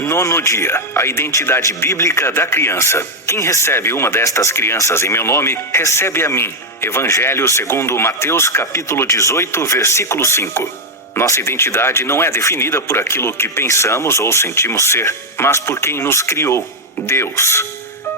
Nono dia, a identidade bíblica da criança. Quem recebe uma destas crianças em meu nome, recebe a mim. Evangelho segundo Mateus capítulo 18, versículo 5. Nossa identidade não é definida por aquilo que pensamos ou sentimos ser, mas por quem nos criou, Deus.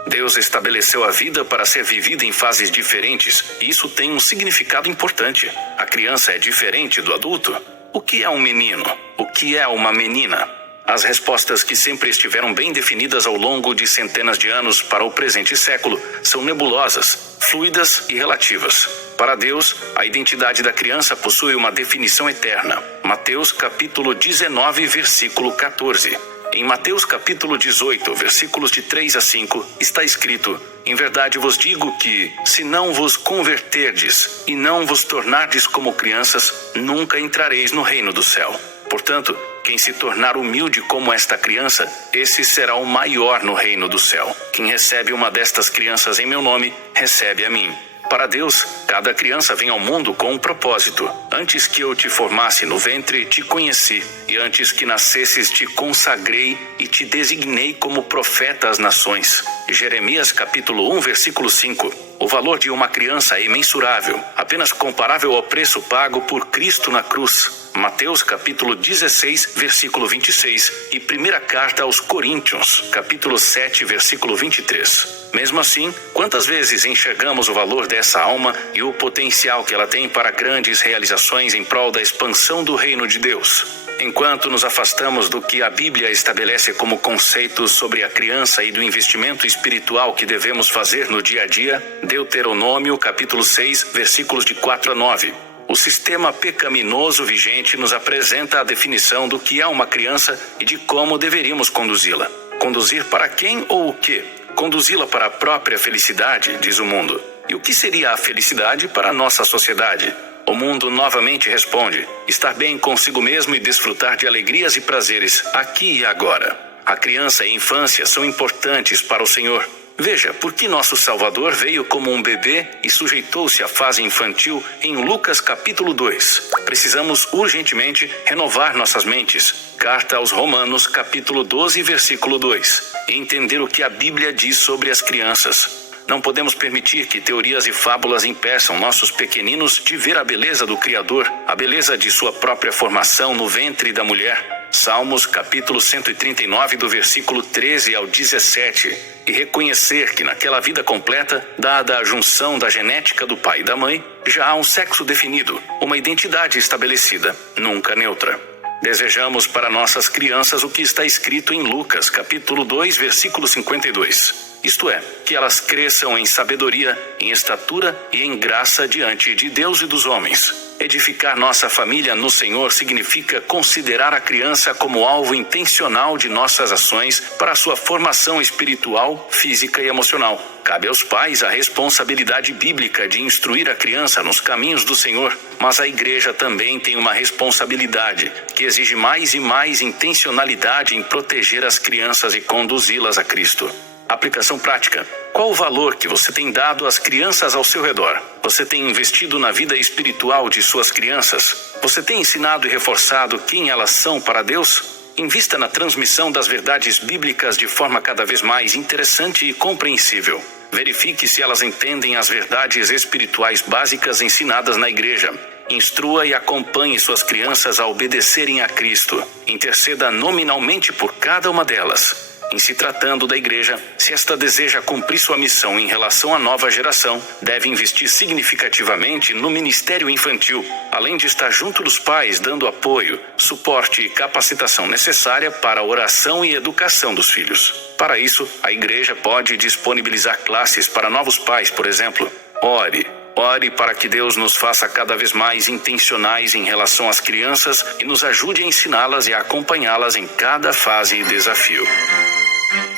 Deus estabeleceu a vida para ser vivida em fases diferentes, e isso tem um significado importante. A criança é diferente do adulto. O que é um menino? O que é uma menina? As respostas que sempre estiveram bem definidas ao longo de centenas de anos para o presente século são nebulosas, fluidas e relativas. Para Deus, a identidade da criança possui uma definição eterna. Mateus capítulo 19, versículo 14. Em Mateus capítulo 18, versículos de 3 a 5, está escrito: Em verdade vos digo que, se não vos converterdes e não vos tornardes como crianças, nunca entrareis no reino do céu. Portanto, quem se tornar humilde como esta criança, esse será o maior no reino do céu. Quem recebe uma destas crianças em meu nome, recebe a mim. Para Deus, cada criança vem ao mundo com um propósito. Antes que eu te formasse no ventre, te conheci, e antes que nascesses te consagrei e te designei como profeta às nações. Jeremias capítulo 1, versículo 5. O valor de uma criança é imensurável, apenas comparável ao preço pago por Cristo na cruz. Mateus capítulo 16, versículo 26 e primeira carta aos Coríntios, capítulo 7, versículo 23. Mesmo assim, quantas vezes enxergamos o valor dessa alma e o potencial que ela tem para grandes realizações em prol da expansão do reino de Deus? Enquanto nos afastamos do que a Bíblia estabelece como conceitos sobre a criança e do investimento espiritual que devemos fazer no dia a dia, Deuteronômio capítulo 6, versículos de 4 a 9. O sistema pecaminoso vigente nos apresenta a definição do que é uma criança e de como deveríamos conduzi-la. Conduzir para quem ou o quê? Conduzi-la para a própria felicidade, diz o mundo. E o que seria a felicidade para a nossa sociedade? O mundo novamente responde: estar bem consigo mesmo e desfrutar de alegrias e prazeres aqui e agora. A criança e a infância são importantes para o Senhor. Veja, por que nosso Salvador veio como um bebê e sujeitou-se à fase infantil em Lucas capítulo 2. Precisamos urgentemente renovar nossas mentes. Carta aos Romanos capítulo 12, versículo 2. E entender o que a Bíblia diz sobre as crianças. Não podemos permitir que teorias e fábulas impeçam nossos pequeninos de ver a beleza do Criador, a beleza de sua própria formação no ventre da mulher. Salmos capítulo 139 do versículo 13 ao 17, e reconhecer que naquela vida completa, dada a junção da genética do pai e da mãe, já há um sexo definido, uma identidade estabelecida, nunca neutra. Desejamos para nossas crianças o que está escrito em Lucas capítulo 2, versículo 52. Isto é, que elas cresçam em sabedoria, em estatura e em graça diante de Deus e dos homens. Edificar nossa família no Senhor significa considerar a criança como alvo intencional de nossas ações para a sua formação espiritual, física e emocional. Cabe aos pais a responsabilidade bíblica de instruir a criança nos caminhos do Senhor, mas a igreja também tem uma responsabilidade que exige mais e mais intencionalidade em proteger as crianças e conduzi-las a Cristo. Aplicação prática. Qual o valor que você tem dado às crianças ao seu redor? Você tem investido na vida espiritual de suas crianças? Você tem ensinado e reforçado quem elas são para Deus? Invista na transmissão das verdades bíblicas de forma cada vez mais interessante e compreensível. Verifique se elas entendem as verdades espirituais básicas ensinadas na igreja. Instrua e acompanhe suas crianças a obedecerem a Cristo. Interceda nominalmente por cada uma delas. Em se tratando da igreja, se esta deseja cumprir sua missão em relação à nova geração, deve investir significativamente no ministério infantil, além de estar junto dos pais dando apoio, suporte e capacitação necessária para a oração e educação dos filhos. Para isso, a igreja pode disponibilizar classes para novos pais, por exemplo. Ore para que Deus nos faça cada vez mais intencionais em relação às crianças e nos ajude a ensiná-las e a acompanhá-las em cada fase e desafio.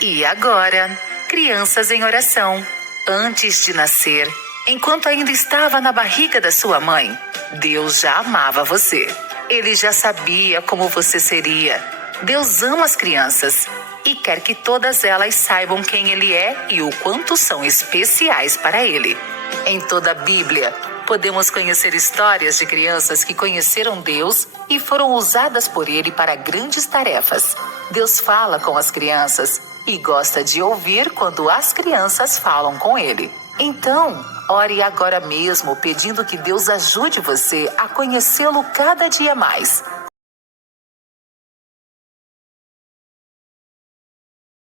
E agora, crianças em oração. Antes de nascer, enquanto ainda estava na barriga da sua mãe, Deus já amava você. Ele já sabia como você seria. Deus ama as crianças e quer que todas elas saibam quem Ele é e o quanto são especiais para Ele. Em toda a Bíblia, podemos conhecer histórias de crianças que conheceram Deus e foram usadas por Ele para grandes tarefas. Deus fala com as crianças e gosta de ouvir quando as crianças falam com Ele. Então, ore agora mesmo pedindo que Deus ajude você a conhecê-lo cada dia mais.